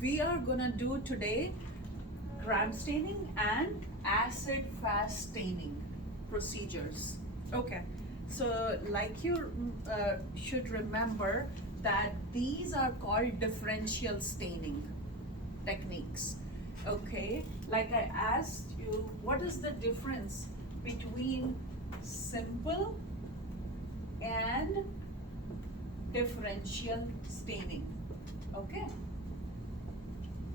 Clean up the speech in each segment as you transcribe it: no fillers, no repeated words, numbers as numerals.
we are gonna do today gram staining and acid fast staining procedures. Okay, so like you should remember that these are called differential staining techniques. Okay, like I asked you, what is the difference between simple and differential staining? Okay,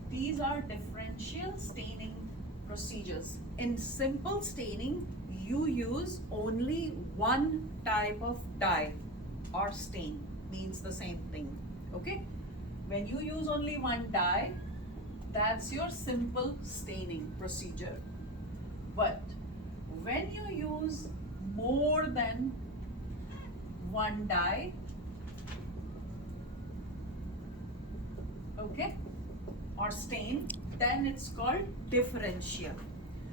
these are differential staining procedures. In simple staining, you use only one type of dye or stain, means the same thing. Okay, when you use only one dye, that's your simple staining procedure. But when you use more than one dye, okay, or stain, then it's called differential.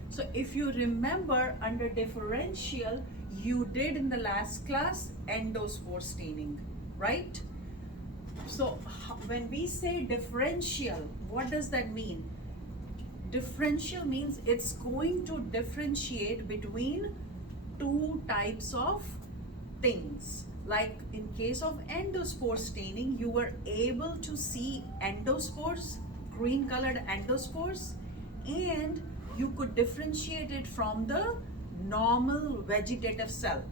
So if you remember, under differential, you did in the last class endospore staining, right? So when we say differential, what does that mean? Differential means it's going to differentiate between two types of things. Like in case of endospore staining, you were able to see endospores, green colored endospores, and you could differentiate it from the normal vegetative cell.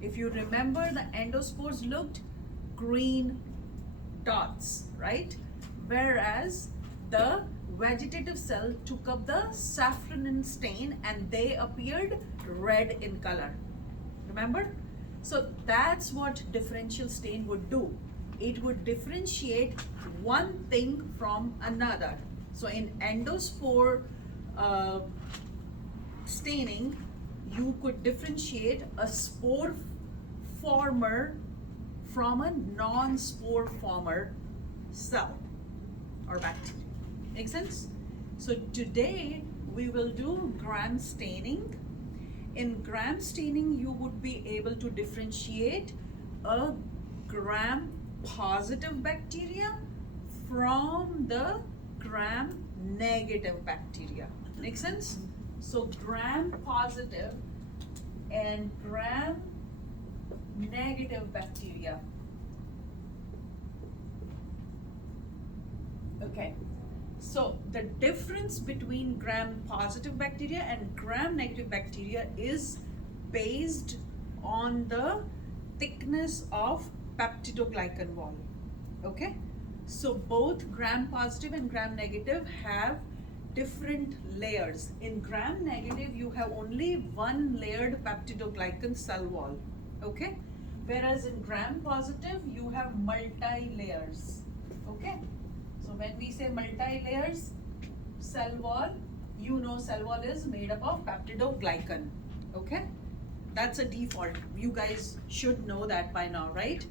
If you remember, the endospores looked green dots, right? Whereas the vegetative cell took up the saffronin stain and they appeared red in color. Remember? So that's what differential stain would do. It would differentiate one thing from another. So in endospore staining, you could differentiate a spore former from a non-spore former cell or bacteria. Make sense? So today we will do gram staining. In gram staining, you would be able to differentiate a gram positive bacteria from the gram negative bacteria. Make sense? So gram positive and gram negative bacteria. Okay, so the difference between gram positive bacteria and gram negative bacteria is based on the thickness of peptidoglycan wall. Okay, so both gram positive and gram negative have different layers. In gram negative, you have only one layered peptidoglycan cell wall. Okay, whereas in gram positive, you have multi layers. Okay, so when we say multi layers cell wall, you know cell wall is made up of peptidoglycan. Okay, that's a default. You guys should know that by now, right?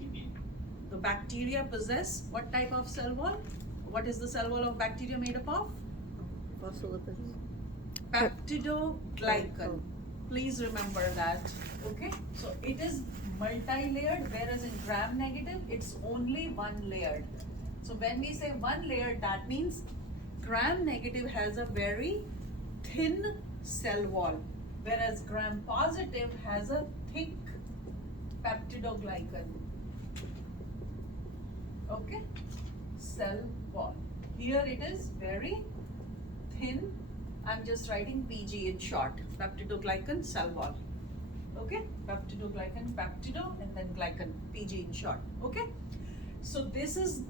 The bacteria possess what type of cell wall? What is the cell wall of bacteria made up of? Phospholipids. Peptidoglycan. Please remember that. Okay, so it is multi-layered, whereas in gram negative it's only one layered. So when we say one layered, that means gram negative has a very thin cell wall, whereas gram positive has a thick peptidoglycan. Okay, cell wall. Here it is very thin. I'm just writing PG in short, peptidoglycan cell wall. Okay, peptidoglycan, peptido, and then glycan, PG in short. Okay, so this is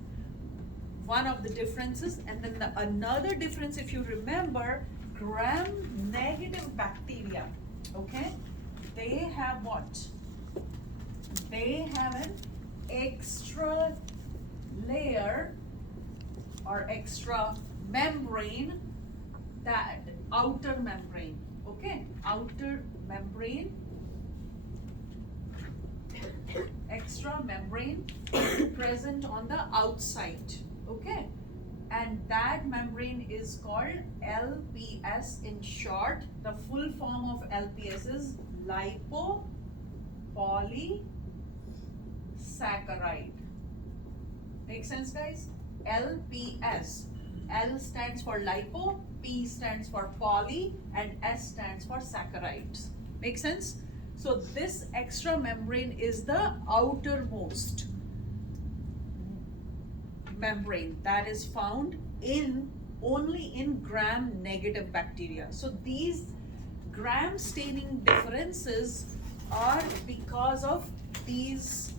one of the differences. And then another difference, if you remember, gram negative bacteria, okay, they have what? They have an extra layer or extra membrane, that outer membrane. Okay, outer membrane, extra membrane present on the outside. Okay, and that membrane is called LPS in short. The full form of LPS is lipopolysaccharide. Make sense, guys? LPS, L stands for lipo, P stands for poly, and S stands for saccharides. Make sense? So this extra membrane is the outermost membrane that is found in only in gram-negative bacteria. So these gram staining differences are because of these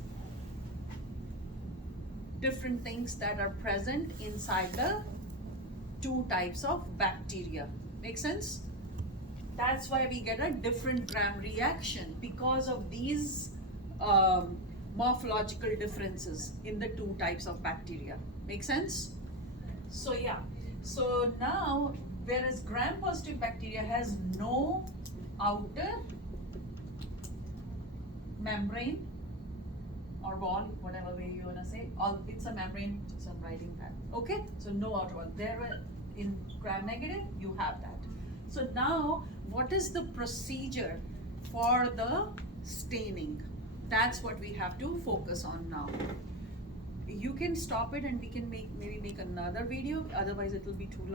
different things that are present inside the two types of bacteria. Make sense? That's why we get a different gram reaction because of these morphological differences in the two types of bacteria. Make sense? So yeah, so now whereas gram positive bacteria has no outer membrane or wall, whatever way you wanna say, it's a membrane, so I'm writing that. Okay, so no outer wall. There in gram negative, you have that. So now, what is the procedure for the staining? That's what we have to focus on now. You can stop it and we can maybe make another video, otherwise it will be too long.